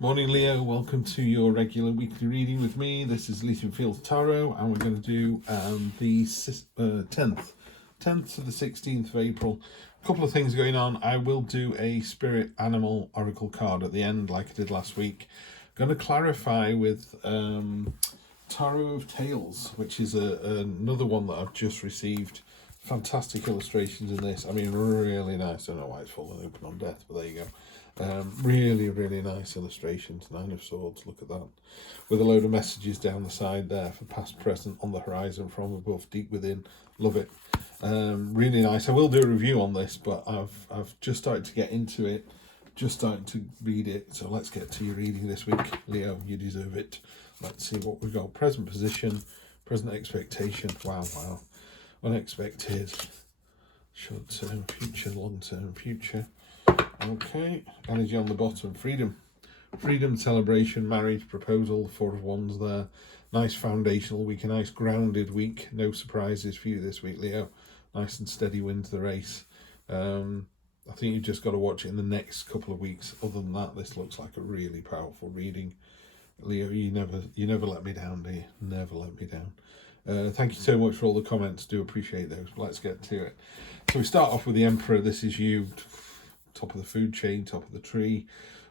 Morning, Leo. Welcome to your regular weekly reading with me. This is Lynn Kintziger Tarot, and we're going to do the 10th to the 16th of April. A couple of things going on. I will do a spirit animal oracle card at the end, like I did last week. I'm going to clarify with Tarot of Tales, which is another one that I've just received. Fantastic illustrations in this. I mean, really nice. I don't know why it's fallen open on death, but there you go. Really nice illustrations. 9 of Swords, look at that. With a load of messages down the side there for past, present, on the horizon, from above, deep within. Love it. Really nice. I will do a review on this, but I've just started to get into it. Just starting to read it. So let's get to your reading this week. Leo, you deserve it. Let's see what we've got. Present position, present expectation. Wow. Unexpected. Short-term future, long-term future. Okay, energy on the bottom. Freedom, celebration, marriage, proposal. The 4 of Wands there. Nice foundational week, a nice grounded week. No surprises for you this week, Leo. Nice and steady wins the race. I think you've just got to watch it in the next couple of weeks. Other than that, this looks like a really powerful reading. Leo, you never let me down, do you? Never let me down. Thank you so much for all the comments. Do appreciate those. Let's get to it. So we start off with the Emperor. This is you. Top of the food chain, top of the tree,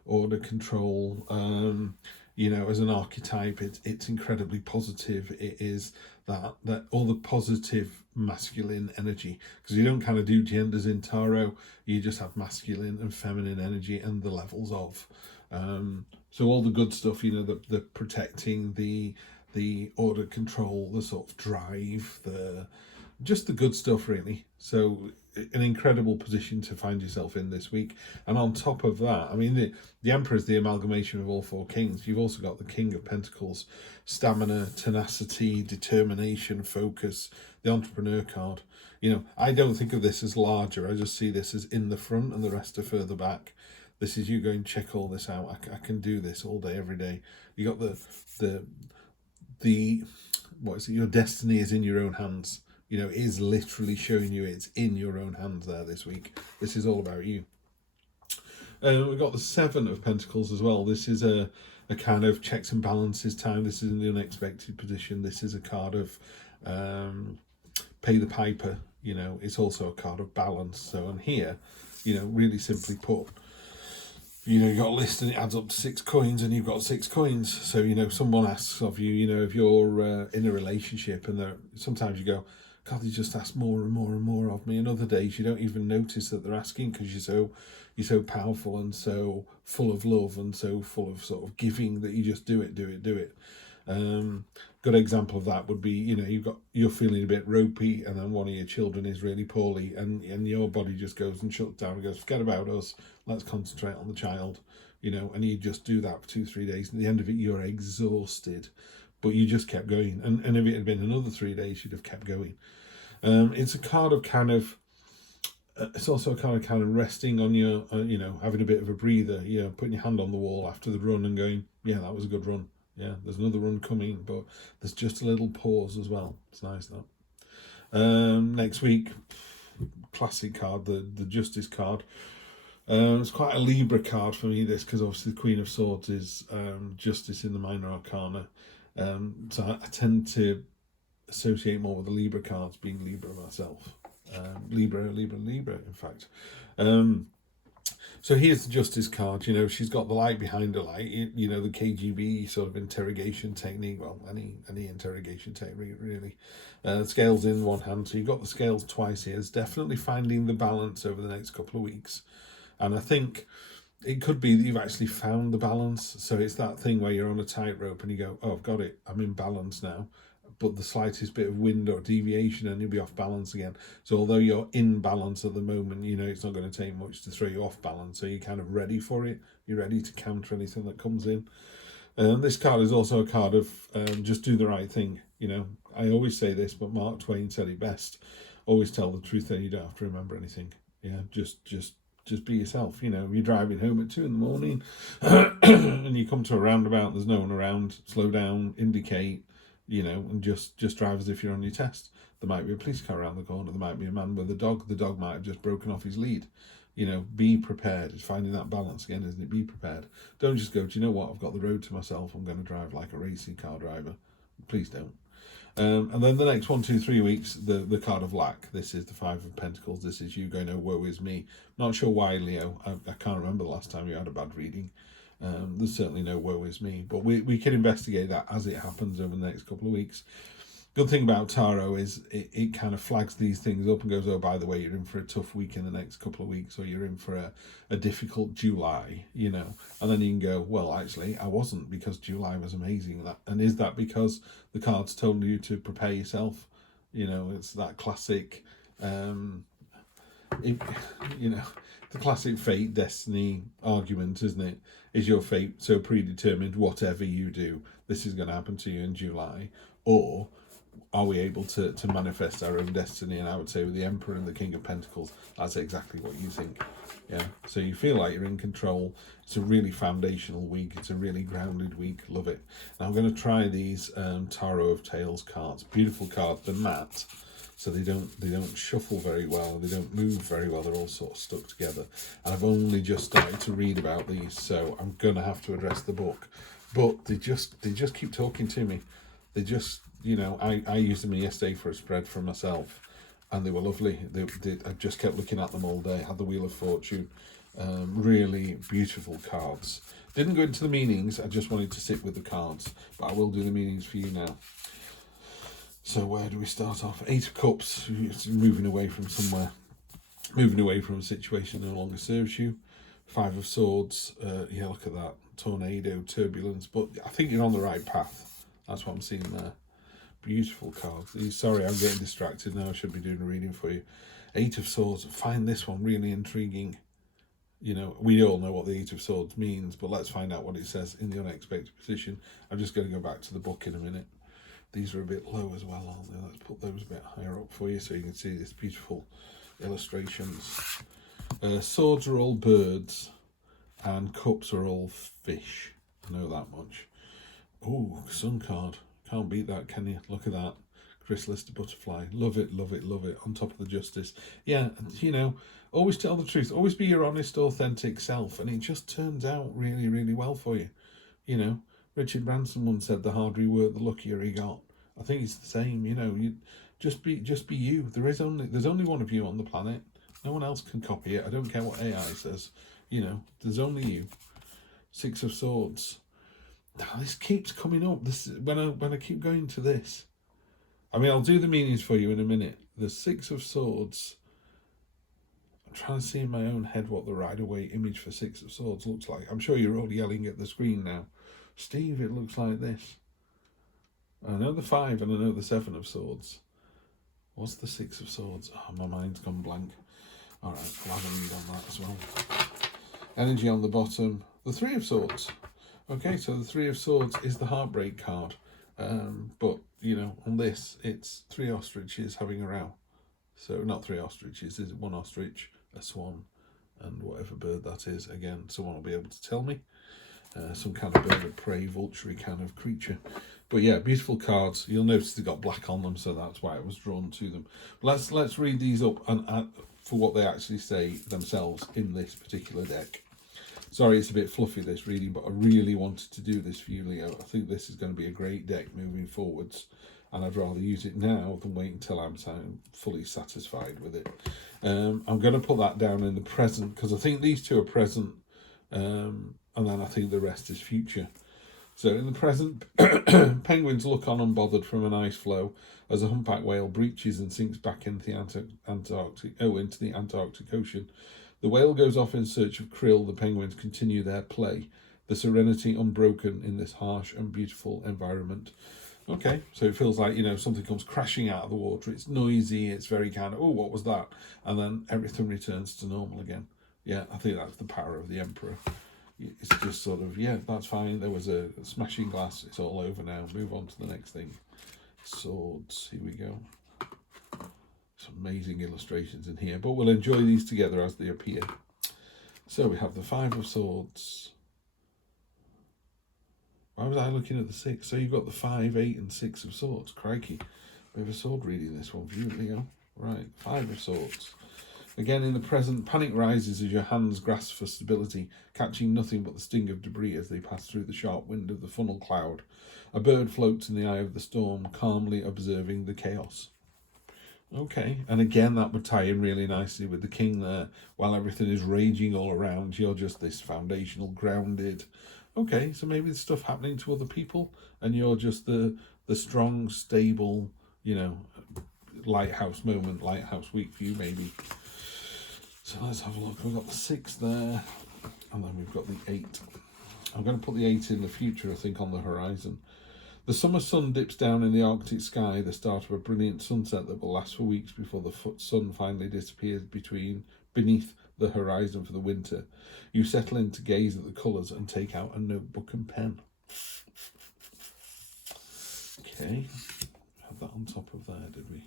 order, control. As an archetype, it's incredibly positive. It is that all the positive masculine energy, because you don't kind of do genders in tarot. You just have masculine and feminine energy and the levels of. So all the good stuff, the protecting, the order, control, the sort of drive, just the good stuff, really. So an incredible position to find yourself in this week. And on top of that, I mean, the Emperor is the amalgamation of all 4 kings. You've also got the King of Pentacles, stamina, tenacity, determination, focus, the Entrepreneur card. I don't think of this as larger. I just see this as in the front and the rest are further back. This is you going, check all this out. I can do this all day, every day. You got the what is it? Your destiny is in your own hands. It is literally showing you it's in your own hands there this week. This is all about you. We've got the 7 of Pentacles as well. This is a kind of checks and balances time. This is in the unexpected position. This is a card of pay the piper. It's also a card of balance. So on here, really simply put, you've got a list and it adds up to 6 coins and you've got 6 coins. So, someone asks of you, if you're in a relationship and sometimes you go, God, they just ask more and more and more of me. And other days you don't even notice that they're asking because you're so powerful and so full of love and so full of sort of giving that you just do it. Good example of that would be, you're feeling a bit ropey and then one of your children is really poorly and your body just goes and shuts down and goes, forget about us, let's concentrate on the child, and you just do that for 2-3 days. At the end of it, you're exhausted, but you just kept going. And if it had been another 3 days, you'd have kept going. It's a card of kind of, it's also a kind of resting on your, having a bit of a breather, putting your hand on the wall after the run and going, yeah, that was a good run. Yeah, there's another run coming, but there's just a little pause as well. It's nice, that. Next week, classic card, the Justice card. It's quite a Libra card for me, this, because obviously the Queen of Swords is justice in the minor arcana. So I tend to associate more with the Libra cards, being Libra myself. Libra, in fact. So here's the Justice card. She's got the light behind her light. The KGB sort of interrogation technique. Well, any interrogation technique, really. Scales in one hand. So you've got the scales twice here. It's definitely finding the balance over the next couple of weeks. And I think it could be that you've actually found the balance. So it's that thing where you're on a tightrope and you go, oh, I've got it. I'm in balance now. But the slightest bit of wind or deviation and you'll be off balance again. So although you're in balance at the moment, it's not going to take much to throw you off balance. So you're kind of ready for it. You're ready to counter anything that comes in. This card is also a card of just do the right thing. I always say this, but Mark Twain said it best. Always tell the truth and you don't have to remember anything. Yeah, just be yourself. You're driving home at 2 a.m. and you come to a roundabout, there's no one around, slow down, indicate, and just drive as if you're on your test. There might be a police car around the corner, there might be a man with a dog, the dog might have just broken off his lead. be prepared. It's finding that balance again, isn't it? Be prepared. Don't just go, do you know what? I've got the road to myself. I'm going to drive like a racing car driver. Please don't. And then the next 1, 2, 3 weeks, the card of lack. This is the Five of Pentacles. This is you going, oh, woe is me. Not sure why, Leo. I can't remember the last time you had a bad reading. There's certainly no woe is me. But we can investigate that as it happens over the next couple of weeks. Good thing about tarot is it kind of flags these things up and goes, oh, by the way, you're in for a tough week in the next couple of weeks, or you're in for a difficult July, and then you can go, well, actually, I wasn't, because July was amazing. And is that because the cards told you to prepare yourself? It's that classic, the classic fate, destiny argument, isn't it? Is your fate so predetermined, whatever you do, this is going to happen to you in July? Or are we able to manifest our own destiny? And I would say with the Emperor and the King of Pentacles, that's exactly what you think. Yeah. So you feel like you're in control. It's a really foundational week. It's a really grounded week. Love it. Now I'm going to try these Tarot of Tales cards. Beautiful cards. They're matte, so they don't shuffle very well. They don't move very well. They're all sort of stuck together. And I've only just started to read about these, so I'm going to have to address the book. But they just keep talking to me. They just, I used them yesterday for a spread for myself, and they were lovely. I just kept looking at them all day. Had the Wheel of Fortune. Really beautiful cards. Didn't go into the meanings. I just wanted to sit with the cards, but I will do the meanings for you now. So where do we start off? 8 of Cups. It's moving away from somewhere. Moving away from a situation that no longer serves you. 5 of Swords. Yeah, look at that. Tornado, turbulence. But I think you're on the right path. That's what I'm seeing there. Beautiful cards. Sorry, I'm getting distracted now. I should be doing a reading for you. 8 of Swords. Find this one really intriguing. We all know what the 8 of Swords means, but let's find out what it says in the unexpected position. I'm just going to go back to the book in a minute. These are a bit low as well, aren't they? Let's put those a bit higher up for you so you can see these beautiful illustrations. Swords are all birds, and cups are all fish. I know that much. Oh, Sun card. Can't beat that, can you? Look at that. Chrysalis to butterfly. Love it, love it, love it. On top of the Justice. Yeah, always tell the truth. Always be your honest, authentic self. And it just turns out really, really well for you. Richard Branson once said, the harder he worked, the luckier he got. I think it's the same, you just be you. There's only one of you on the planet. No one else can copy it. I don't care what AI says. There's only you. 6 of Swords. This keeps coming up. This when I keep going to this. I mean, I'll do the meanings for you in a minute. The 6 of Swords. I'm trying to see in my own head what the Rider-Waite image for 6 of Swords looks like. I'm sure you're all yelling at the screen now. Steve, it looks like this. I know the 5 and I know the 7 of Swords. What's the 6 of Swords? Oh, my mind's gone blank. All right, I'll have a read on that as well. Energy on the bottom. The 3 of Swords. Okay, so the 3 of Swords is the heartbreak card. But, on this, it's 3 ostriches having a row. So, not 3 ostriches, is 1 ostrich, a swan, and whatever bird that is. Again, someone will be able to tell me. Some kind of bird of prey, vulture kind of creature. But yeah, beautiful cards. You'll notice they've got black on them, so that's why I was drawn to them. Let's read these up and for what they actually say themselves in this particular deck. Sorry, it's a bit fluffy, this reading, but I really wanted to do this for you, Leo. I think this is going to be a great deck moving forwards, and I'd rather use it now than wait until I'm fully satisfied with it. I'm going to put that down in the present, because I think these two are present, and then I think the rest is future. So in the present, penguins look on unbothered from an ice floe as a humpback whale breaches and sinks back into the Antarctic Ocean. The whale goes off in search of krill. The penguins continue their play, the serenity unbroken in this harsh and beautiful environment. Okay, so it feels like, something comes crashing out of the water. It's noisy, it's very kind of, oh, what was that? And then everything returns to normal again. Yeah, I think that's the power of the Emperor. It's just sort of, yeah, that's fine. There was a smashing glass. It's all over now. Move on to the next thing. Swords, here we go. Some amazing illustrations in here, but we'll enjoy these together as they appear. So we have the 5 of Swords. Why was I looking at the 6? So you've got the 5, 8 and 6 of Swords. Crikey. Bit of a sword reading this one for you, Leo. Right, 5 of Swords. Again, in the present, panic rises as your hands grasp for stability, catching nothing but the sting of debris as they pass through the sharp wind of the funnel cloud. A bird floats in the eye of the storm, calmly observing the chaos. Okay, and again, that would tie in really nicely with the king there. While everything is raging all around, you're just this foundational, grounded. Okay, so maybe there's stuff happening to other people, and you're just the strong, stable, lighthouse moment, lighthouse week for you, maybe. So let's have a look. We've got the 6 there, and then we've got the 8. I'm going to put the 8 in the future, I think, on the horizon. The summer sun dips down in the Arctic sky, the start of a brilliant sunset that will last for weeks before the sun finally disappears beneath the horizon for the winter. You settle in to gaze at the colours and take out a notebook and pen. Okay, had that on top of there, did we?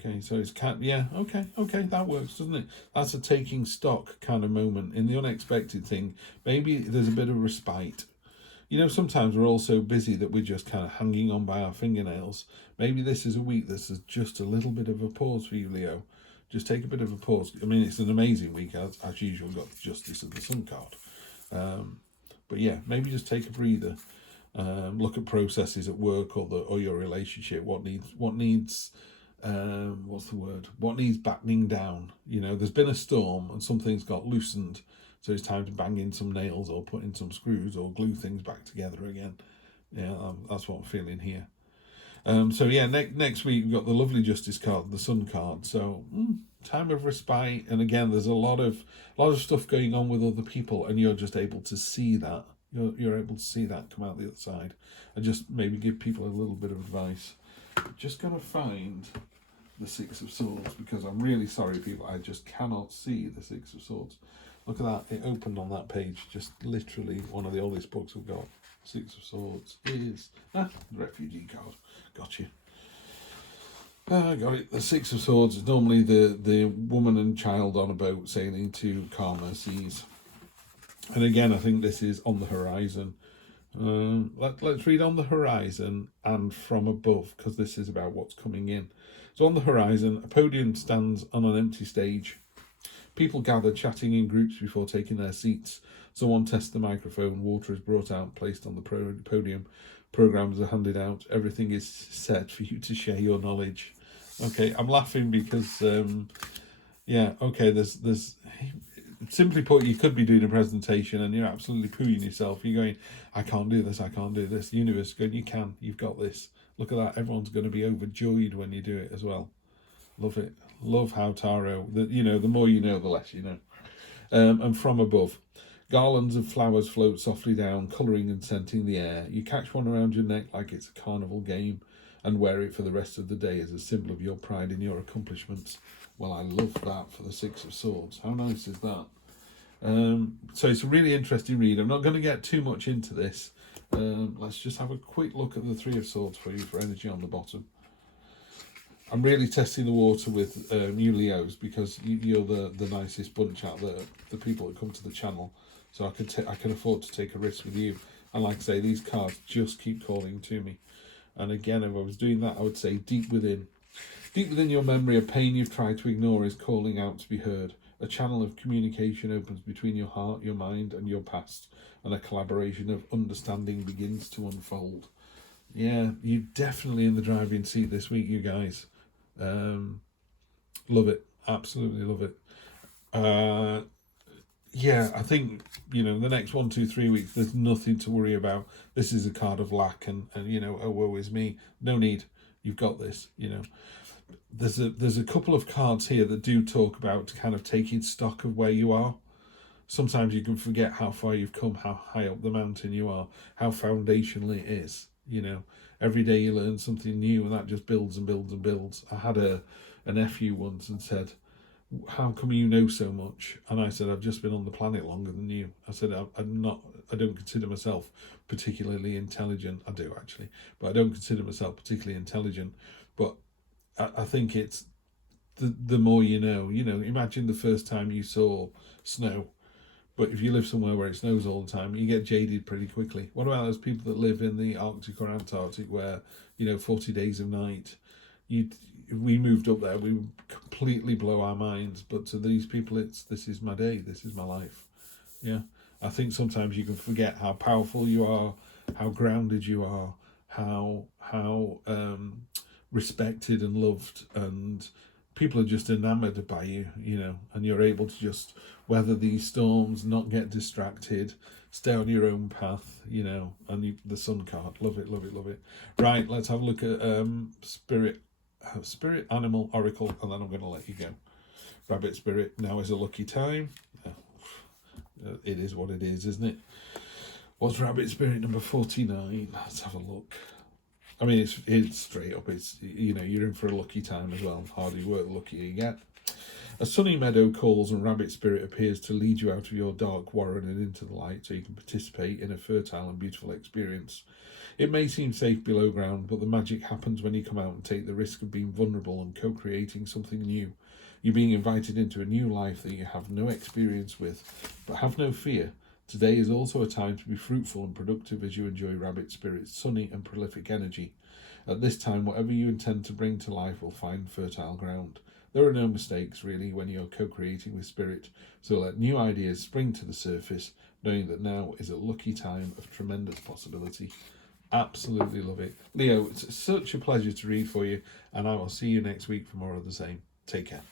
Okay, so it's okay, that works, doesn't it? That's a taking stock kind of moment. In the unexpected thing, maybe there's a bit of respite. Sometimes we're all so busy that we're just kind of hanging on by our fingernails. Maybe this is a week that's just a little bit of a pause for you, Leo. Just take a bit of a pause. I mean, it's an amazing week, as usual. Got the Justice of the Sun card. But yeah, maybe just take a breather. Look at processes at work or your relationship. What needs what needs battening down? There's been a storm and something's got loosened, so it's time to bang in some nails or put in some screws or glue things back together again. Yeah, that's what I'm feeling here. So yeah, next week we've got the lovely Justice card, the Sun card. So time of respite, and again, there's a lot of stuff going on with other people, and you're just able to see that. You're able to see that come out the other side, and just maybe give people a little bit of advice. Just gonna find the 6 of Swords, because I'm really sorry, people, I just cannot see the 6 of Swords. Look at that, it opened on that page, just literally one of the oldest books we've got. 6 of Swords is the refugee card. Got you. I got it. The 6 of Swords is normally the woman and child on a boat sailing to calmer seas. And again, I think this is on the horizon. Let's read on the horizon and from above, because this is about what's coming in. So on the horizon, a podium stands on an empty stage. People gather, chatting in groups before taking their seats. Someone tests the microphone. Water is brought out, placed on the podium. Programs are handed out. Everything is set for you to share your knowledge. Okay, I'm laughing because, there's simply put, you could be doing a presentation and you're absolutely pooing yourself. You're going, I can't do this. The universe is going, you can, you've got this. Look at that. Everyone's going to be overjoyed when you do it as well. Love it. Love how tarot, the more you know, the less you know. And from above, garlands of flowers float softly down, colouring and scenting the air. You catch one around your neck like it's a carnival game and wear it for the rest of the day as a symbol of your pride in your accomplishments. Well, I love that for the 6 of Swords. How nice is that? So it's a really interesting read. I'm not going to get too much into this. Let's just have a quick look at the 3 of Swords for you for energy on the bottom. I'm really testing the water with you Leos, because you're the nicest bunch out there, the people that come to the channel. So I can afford to take a risk with you. And like I say, these cards just keep calling to me. And again, if I was doing that, I would say deep within your memory, a pain you've tried to ignore is calling out to be heard. A channel of communication opens between your heart, your mind, and your past, and a collaboration of understanding begins to unfold. Yeah, you're definitely in the driving seat this week, you guys. Love it. Absolutely love it. Yeah, I think, the next 1, 2, 3 weeks, there's nothing to worry about. This is a card of lack and oh, woe is me. No need. You've got this, There's a couple of cards here that do talk about kind of taking stock of where you are. Sometimes you can forget how far you've come, how high up the mountain you are, how foundational it is. Every day you learn something new, and that just builds and builds and builds. I had a nephew once and said, how come you know so much? And I said, I've just been on the planet longer than you. I said, I don't consider myself particularly intelligent. I do actually, but I don't consider myself particularly intelligent. But I think it's the more you know. Imagine the first time you saw snow. But if you live somewhere where it snows all the time, you get jaded pretty quickly. What about those people that live in the Arctic or Antarctic where, 40 days of night? we moved up there, we would completely blow our minds. But to these people, this is my day, this is my life. Yeah, I think sometimes you can forget how powerful you are, how grounded you are, how respected and loved, and people are just enamored by you, and you're able to just weather these storms, not get distracted, stay on your own path, and the sun card. Love it, love it, love it. Right, let's have a look at Spirit Animal Oracle, and then I'm going to let you go. Rabbit Spirit, now is a lucky time. It is what it is, isn't it? What's Rabbit Spirit number 49? Let's have a look. I mean, it's straight up. It's, you're in for a lucky time as well. Harder you work, the luckier you get. A sunny meadow calls, and Rabbit Spirit appears to lead you out of your dark warren and into the light, so you can participate in a fertile and beautiful experience. It may seem safe below ground, but the magic happens when you come out and take the risk of being vulnerable and co-creating something new. You're being invited into a new life that you have no experience with, but have no fear. Today is also a time to be fruitful and productive as you enjoy Rabbit Spirit's sunny and prolific energy. At this time, whatever you intend to bring to life will find fertile ground. There are no mistakes, really, when you're co-creating with Spirit, so let new ideas spring to the surface, knowing that now is a lucky time of tremendous possibility. Absolutely love it. Leo, it's such a pleasure to read for you, and I will see you next week for more of the same. Take care.